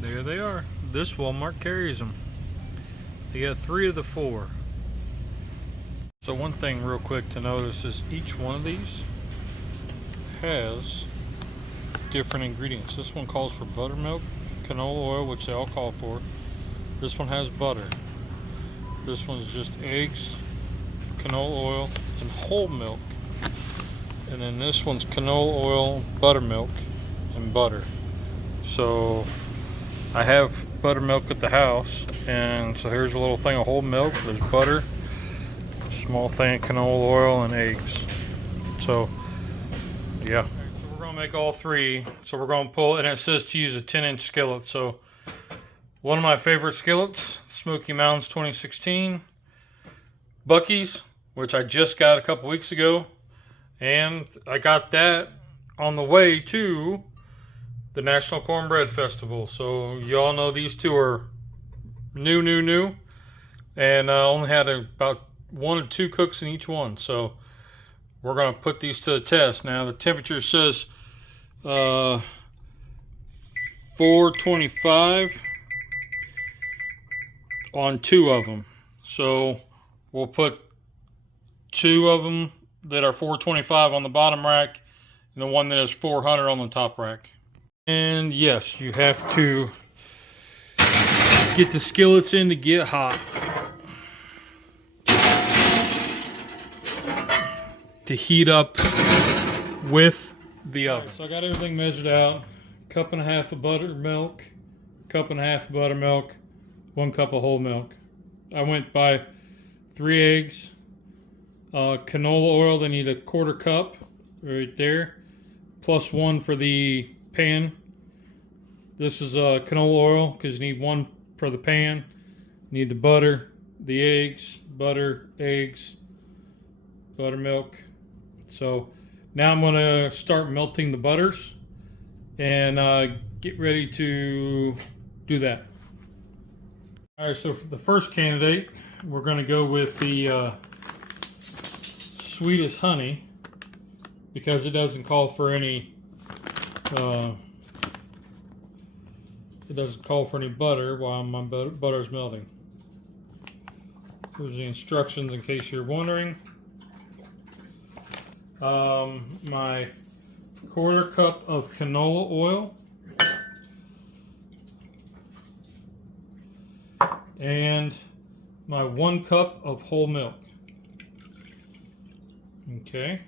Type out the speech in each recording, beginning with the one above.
There they are. This Walmart carries them. They got 3 of the 4. So one thing real quick to notice is each one of these has different ingredients. This one calls for buttermilk, canola oil, which they all call for. This one has butter. This one's just eggs, canola oil, and whole milk. And then this one's canola oil, buttermilk, and butter. So I have buttermilk at the house, and so here's a little thing of whole milk. There's butter, a small thing of canola oil, and eggs. So yeah. So we're gonna make all 3. So we're gonna pull, and it says to use a 10-inch skillet. So one of my favorite skillets, Smoky Mountains 2016, Buc-ee's, which I just got a couple weeks ago, and I got that on the way to the National Cornbread Festival. So you all know these 2 are new, and I only had about 1 or 2 cooks in each one. So we're going to put these to the test. Now the temperature says 425 on 2 of them. So we'll put 2 of them that are 425 on the bottom rack, and the one that is 400 on the top rack. And yes, you have to get the skillets in to get hot, to heat up with the oven. So I got everything measured out. 1.5 cups of buttermilk, 1.5 cups of buttermilk, 1 cup of whole milk. I went by 3 eggs, canola oil. They need a 1/4 cup right there, plus 1 for the pan. This is canola oil because you need 1 for the pan. You need the butter, the eggs, butter, eggs, buttermilk. So now I'm going to start melting the butters and get ready to do that. All right, so for the first candidate, we're going to go with the sweetest honey because it doesn't call for any butter while my butter is melting. Here's the instructions in case you're wondering. My 1/4 cup of canola oil and my 1 cup of whole milk. Okay.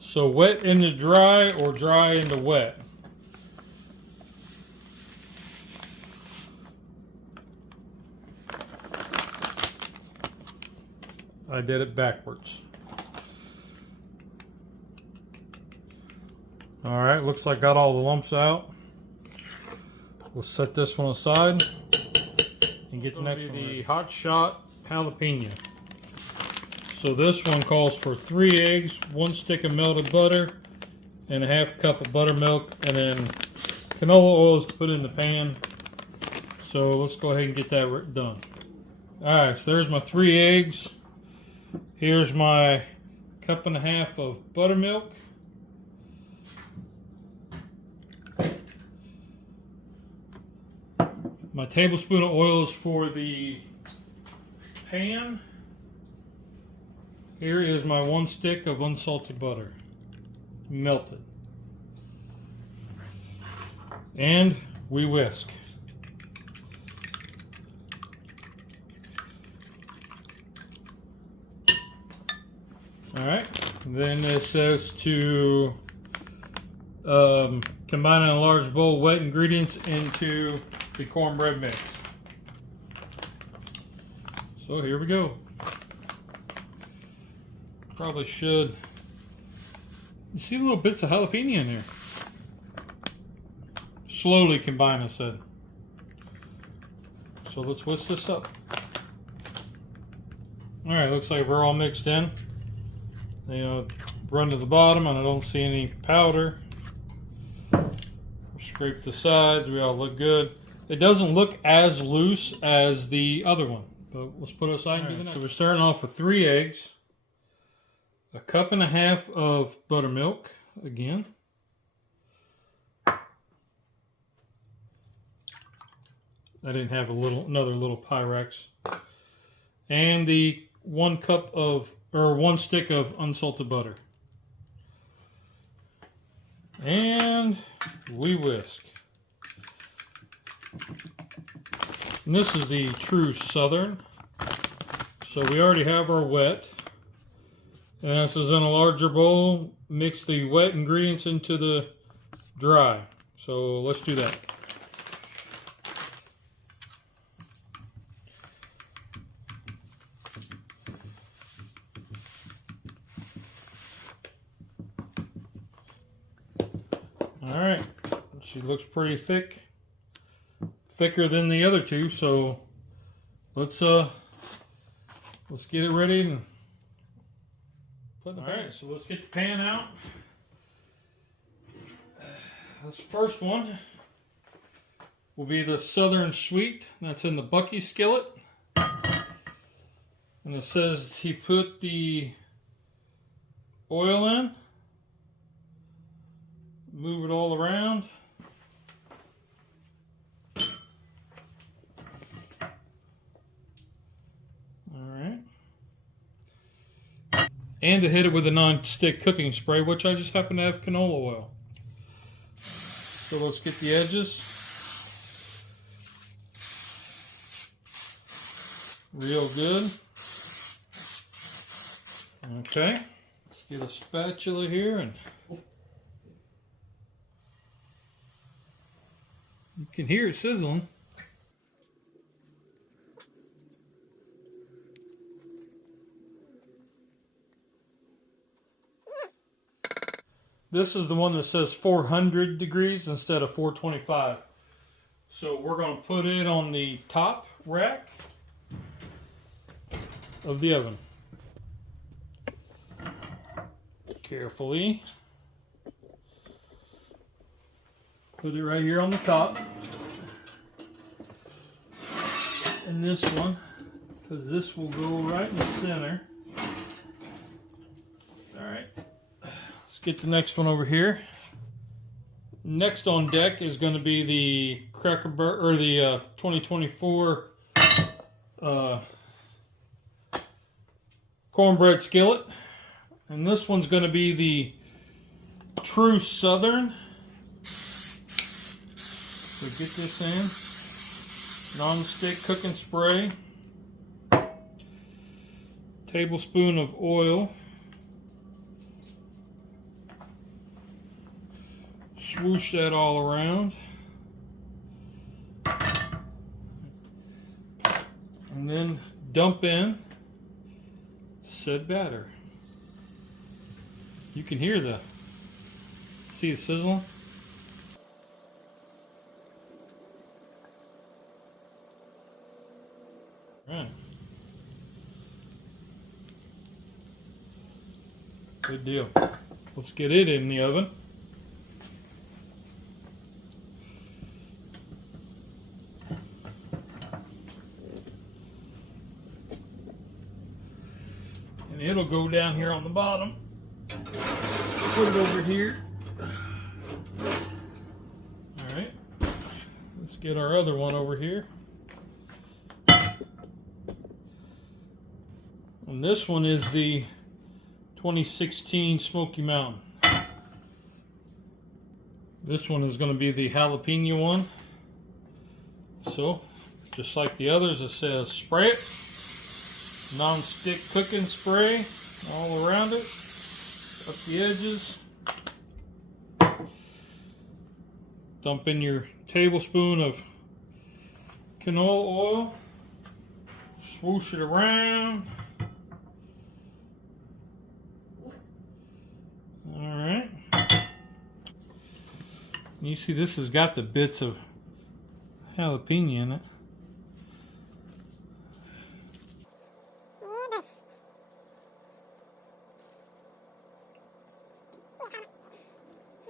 So wet into dry or dry into wet. I did it backwards. All right, looks like I got all the lumps out. We'll set this one aside and get the next one. The Hot Shot Jalapeno. So this one calls for 3 eggs, 1 stick of melted butter, and a 1/2 cup of buttermilk, and then canola oil is to put in the pan. So let's go ahead and get that done. Alright, so there's my 3 eggs. Here's my 1.5 cups of buttermilk. My tablespoon of oil is for the pan. Here is my 1 stick of unsalted butter, melted. And we whisk. Alright, then it says to combine in a large bowl wet ingredients into the cornbread mix. So here we go. Probably should. You see little bits of jalapeno in there. Slowly combine, I said. So let's whisk this up. Alright, looks like we're all mixed in. You know, run to the bottom and I don't see any powder. Scrape the sides, we all look good. It doesn't look as loose as the other one, but let's put it aside and do the next. So we're starting off with 3 eggs, a cup and a half of buttermilk again, I didn't have another little Pyrex, and the 1 stick of unsalted butter, and we whisk. And this is the true Southern. So we already have our wet. And this is in a larger bowl. Mix the wet ingredients into the dry. So let's do that. Alright. She looks pretty thick. Thicker than the other two, so let's get it ready and put in the pan. All right, so let's get the pan out. This first one will be the Southern Sweet. That's in the Bucky skillet, and it says he put the oil in, move it all around. And to hit it with a non-stick cooking spray, which I just happen to have canola oil. So let's get the edges real good. Okay, let's get a spatula here, and you can hear it sizzling. This is the one that says 400 degrees instead of 425. So we're going to put it on the top rack of the oven. Carefully. Put it right here on the top. And this one, because this will go right in the center. Alright. Get the next one over here. Next on deck is going to be the Cracker Barrel, or the 2024 cornbread skillet, and this one's going to be the True Southern. So get this in. Non-stick cooking spray. Tablespoon of oil. Swoosh that all around. And then dump in said batter. You can hear see the sizzling? Right. Good deal. Let's get it in the oven. And it'll go down here on the bottom. Put it over here. Alright. Let's get our other one over here. And this one is the 2016 Smoky Mountain. This one is going to be the jalapeno one. So, just like the others, it says spray it. Non-stick cooking spray all around it, up the edges. Dump in your tablespoon of canola oil. Swoosh it around. Alright. You see this has got the bits of jalapeno in it.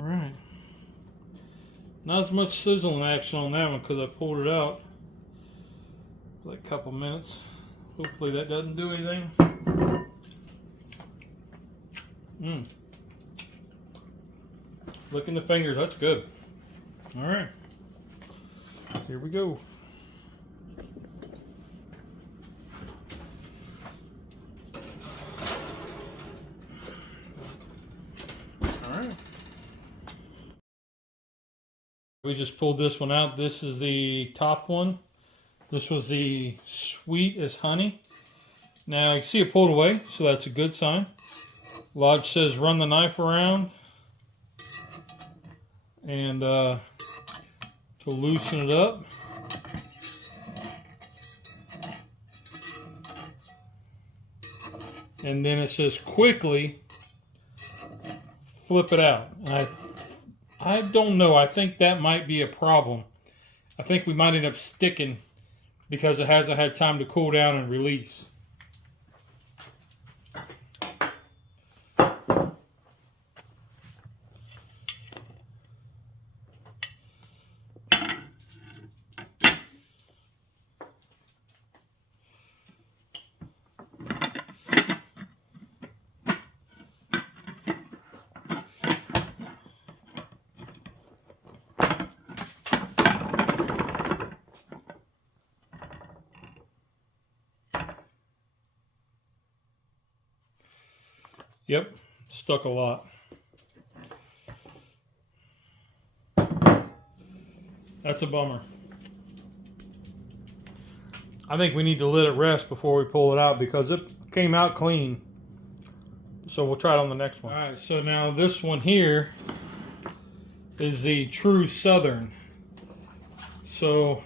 Alright. Not as much sizzling action on that one because I pulled it out for like a couple minutes. Hopefully that doesn't do anything. Licking the fingers, that's good. All right, here we go. All right. We just pulled this one out. This is the top one. This was the sweet as honey. Now you see it pulled away, so that's a good sign. Lodge says run the knife around and to loosen it up. And then it says quickly flip it out. I don't know. I think that might be a problem. I think we might end up sticking because it hasn't had time to cool down and release. Yep, stuck a lot. That's a bummer. I think we need to let it rest before we pull it out because it came out clean. So we'll try it on the next one. All right, so now this one here is the True Southern. So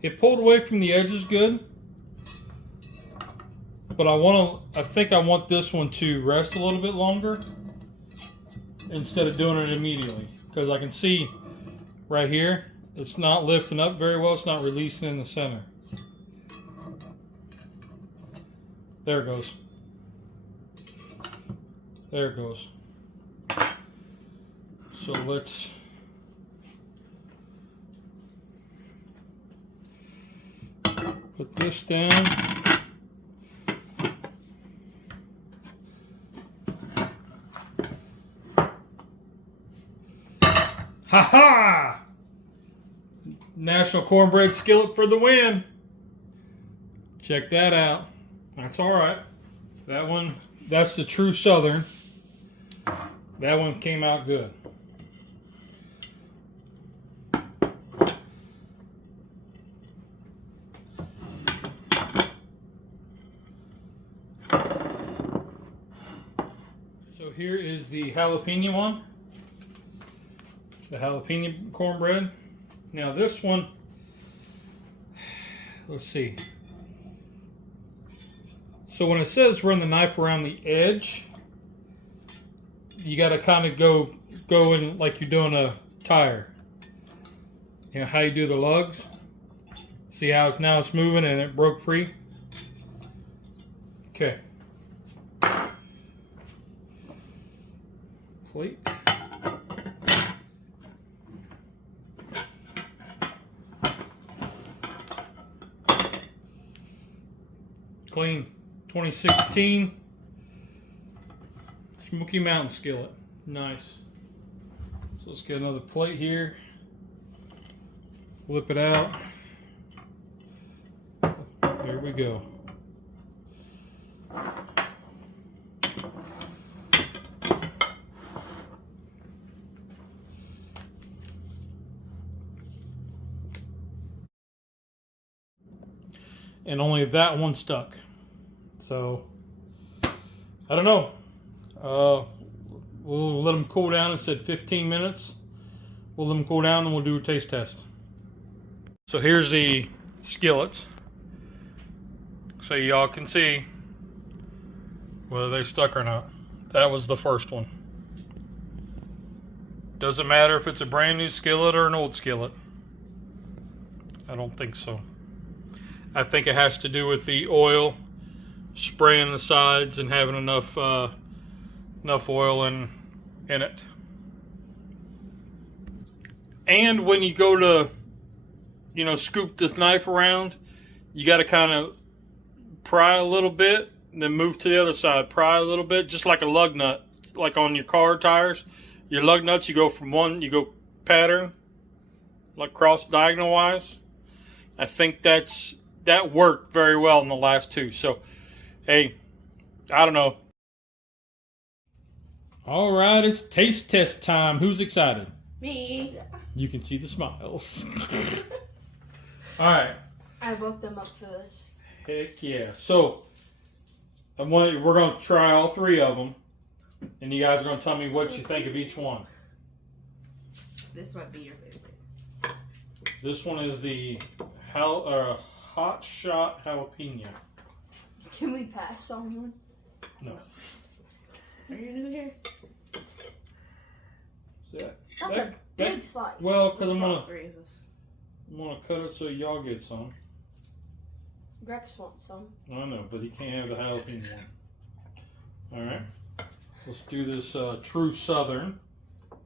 it pulled away from the edges good. But I think I want this one to rest a little bit longer instead of doing it immediately. Because I can see right here, it's not lifting up very well. It's not releasing in the center. There it goes. There it goes. So let's put this down. Ha-ha! National Cornbread skillet for the win. Check that out. That's all right. That one, that's the True Southern. That one came out good. So here is the jalapeno one. The jalapeno cornbread. Now this one, let's see. So when it says run the knife around the edge, you got to kind of go in like you're doing a tire. You know how you do the lugs? See how now it's moving and it broke free? Okay. Plate. Clean 2016 Smoky Mountain skillet. Nice. So let's get another plate here. Flip it out. Here we go. And only that one stuck. So, I don't know. We'll let them cool down. It said 15 minutes. We'll let them cool down and we'll do a taste test. So here's the skillets. So y'all can see whether they stuck or not. That was the first one. Doesn't matter if it's a brand new skillet or an old skillet. I don't think so. I think it has to do with the oil spraying the sides and having enough oil in it. And when you go to, scoop this knife around, you got to kind of pry a little bit, and then move to the other side. Pry a little bit, just like a lug nut, like on your car tires. Your lug nuts, you go from one, you go pattern, like cross diagonal wise. I think that worked very well in the last two. So, hey, I don't know. All right, it's taste test time. Who's excited? Me. You can see the smiles. All right. I woke them up for this. Heck yeah. So, we're going to try all three of them. And you guys are going to tell me what you think of each one. This might be your favorite. This one is the Hot Shot Jalapeno. Can we pass on one? No. Are you new here? That's a big slice. Well, because I'm gonna Three of us. cut it so y'all get some. Rex wants some. I know, but he can't have the jalapeno one. All right. Let's do this True Southern. I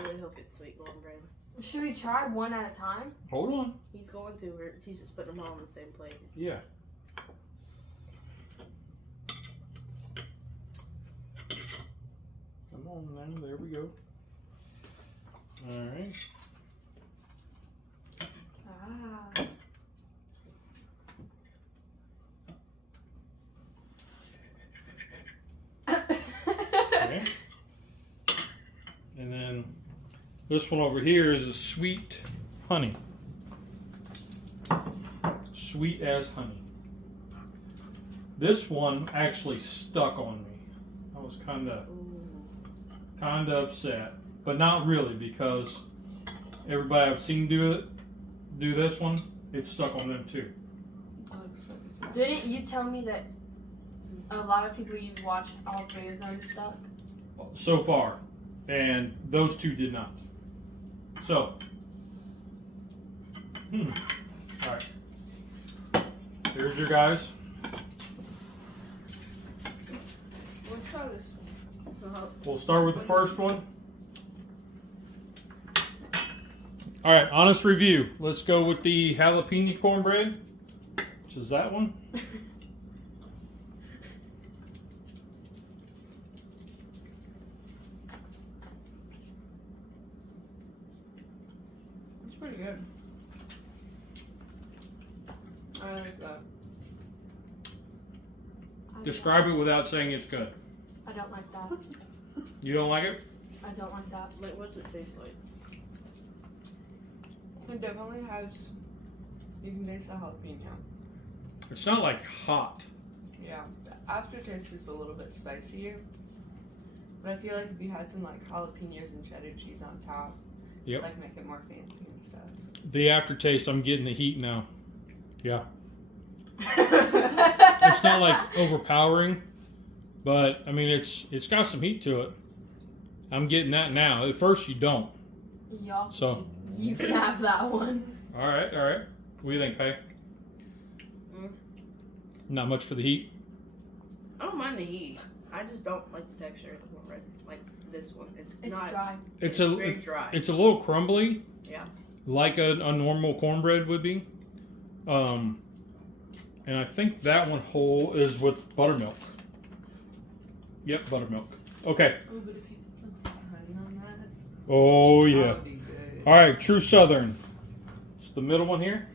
really hope it's sweet cornbread. Should we try one at a time? Hold on. He's going to. He's just putting them all on the same plate. Yeah. Come on now. There we go. All right. Ah. Okay. And then this one over here is a sweet honey. Sweet as honey. This one actually stuck on me. I was kind of upset, but not really, because everybody I've seen do this one, it stuck on them too. Didn't you tell me that a lot of people you've watched, all three of them stuck? So far, and those two did not. So, all right. Here's your guys. Let's try this one. We'll start with the first one. All right, honest review. Let's go with the jalapeno cornbread, which is that one. It's pretty good. I like that. Describe it without saying it's good. I don't like that. You don't like it? I don't like that. Like, what's it taste like? It definitely has, you can taste the jalapeno. It's not like hot. Yeah, the aftertaste is a little bit spicier. But I feel like if you had some like jalapenos and cheddar cheese on top, Yep. like make it more fancy and stuff. The aftertaste, I'm getting the heat now. Yeah. It's not like overpowering, but I mean it's got some heat to it. I'm getting that now. At first you don't. Y'all, So. you can have that one. All right. What do you think, Pay? Not much for the heat. I don't mind the heat. I just don't like the texture of the cornbread. Like this one. It's not dry. It's very dry. It's a little crumbly. Yeah. Like a normal cornbread would be. And I think that one whole is with buttermilk. Yep, buttermilk. Okay. Oh, but if you put some honey on that, Oh that yeah. would be good. All right, True Southern. It's the middle one here.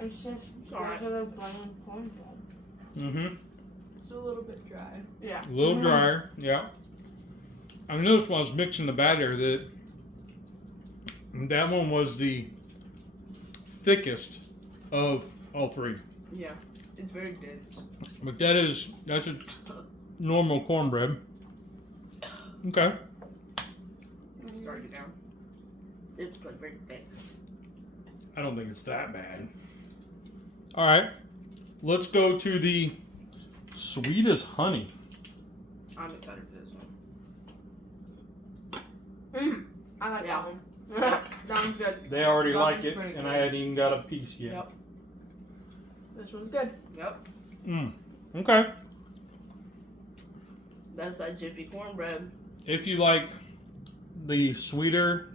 It's just Alright. regular bland cornbread. Mm-hmm. It's a little bit dry. Yeah. A little drier. Yeah. I noticed when I was mixing the batter that one was the thickest of all three. Yeah. It's very dense. But that's a normal cornbread. Okay. Sorry, get down. It's like very thick. I don't think it's that bad. All right. Let's go to the sweet as honey. I'm excited for this one. I like Yeah. that one. Sounds good. They already That like one's it, pretty and good. I hadn't even got a piece yet. Yep. This one's good. Yep. Okay. That's that Jiffy cornbread. If you like the sweeter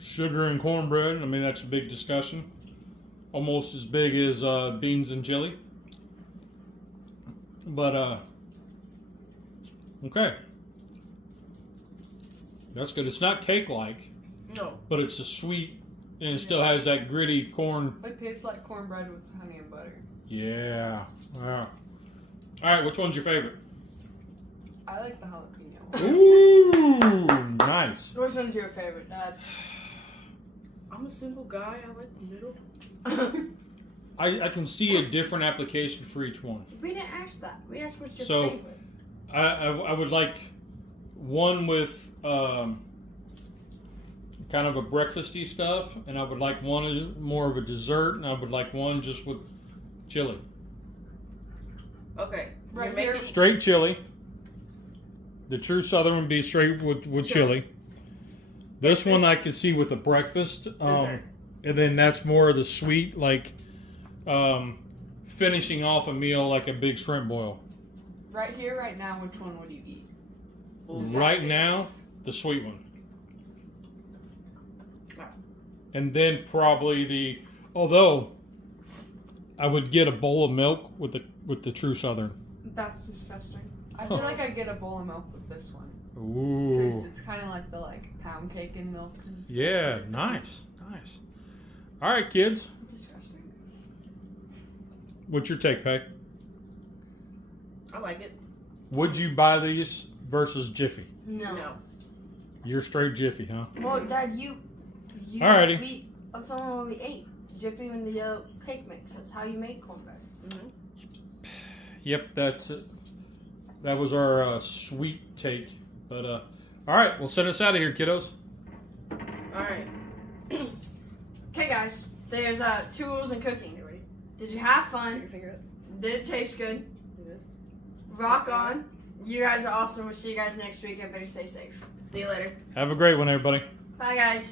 sugar and cornbread, I mean, that's a big discussion. Almost as big as beans and chili. But, okay. That's good. It's not cake-like, No. but it's a sweet, and it still has that gritty corn. It tastes like cornbread with honey and butter. Yeah. Wow. All right, which one's your favorite? I like the jalapeno one. Ooh, nice. Which one's your favorite, Dad? I'm a simple guy. I like the middle. I can see a different application for each one. We didn't ask that. We asked what's your So- favorite. I would like one with kind of a breakfasty stuff, and I would like one more of a dessert, and I would like one just with chili. Okay. Right You're here. making Straight chili. The true Southern would be straight with chili. This one I could see with a breakfast, Dessert. and then that's more of the sweet, like finishing off a meal like a big shrimp boil. Right here, right now, which one would you eat? Right now, the sweet one. Wow. And then probably although I would get a bowl of milk with the true Southern. That's disgusting. I feel like I'd get a bowl of milk with this one. Ooh. Because it's kind of like the pound cake and milk. And stuff. Yeah, It's nice. All right, kids. Disgusting. What's your take, Peg? I like it. Would you buy these versus Jiffy? No. You're straight Jiffy, huh? Well, Dad, you Alrighty. That's the one we ate. Jiffy and the yellow cake mix. That's how you make cornbread. Mm-hmm. Yep, that's it. That was our sweet take. But all right, well, send us out of here, kiddos. All right. Okay, guys. There's tools in cooking. Did you have Your fun? finger. Did it taste good? Yes. Rock on. You guys are awesome. We'll see you guys next week. Everybody stay safe. See you later. Have a great one, everybody. Bye, guys.